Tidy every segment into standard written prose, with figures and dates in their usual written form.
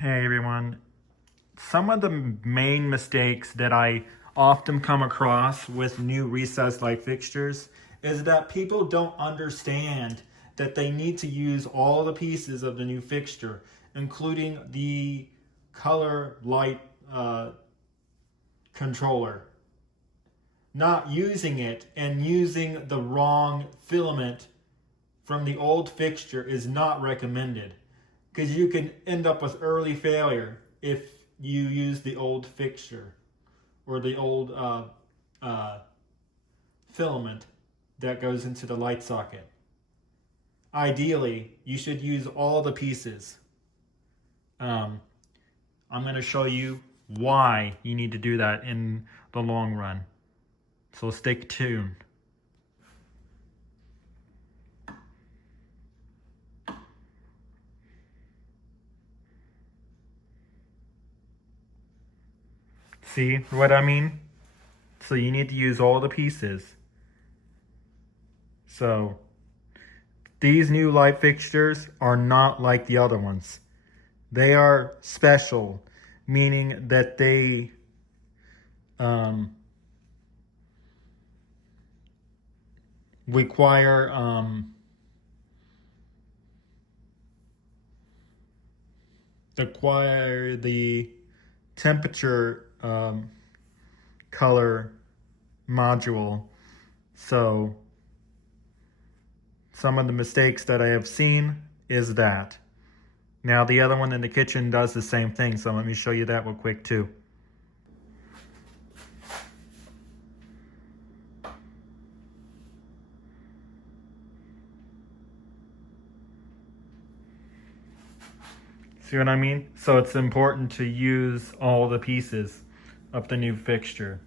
Hey everyone. Some of the main mistakes that I often come across with new recessed light fixtures is that people don't understand that they need to use all the pieces of the new fixture, including the color light controller. Not using it and using the wrong filament from the old fixture is not recommended, because you can end up with early failure if you use the old fixture or the old filament that goes into the light socket. Ideally, you should use all the pieces. I'm going to show you why you need to do that in the long run. So stay tuned. See what I mean? So you need to use all the pieces. So these new light fixtures are not like the other ones. They are special, meaning that they require the temperature color module. So some of the mistakes that I have seen is that. Now the other one in the kitchen does the same thing, so let me show you that real quick too. See what I mean? So it's important to use all the pieces of the new fixture.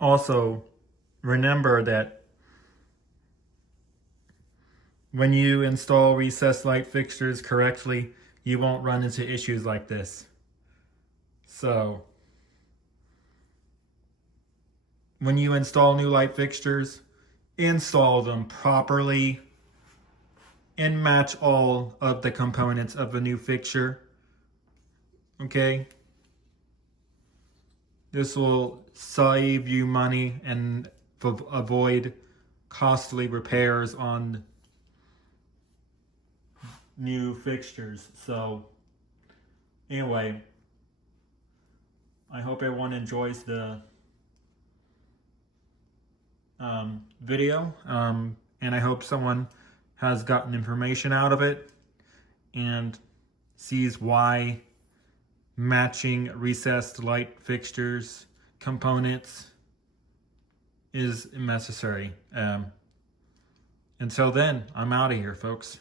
Also, remember that when you install recessed light fixtures correctly, you won't run into issues like this. So, when you install new light fixtures, install them properly and match all of the components of a new fixture. Okay? This will save you money and avoid costly repairs on new fixtures. So anyway, I hope everyone enjoys the video, and I hope someone has gotten information out of it and sees why matching recessed light fixtures components is necessary. Until then, I'm out of here, folks.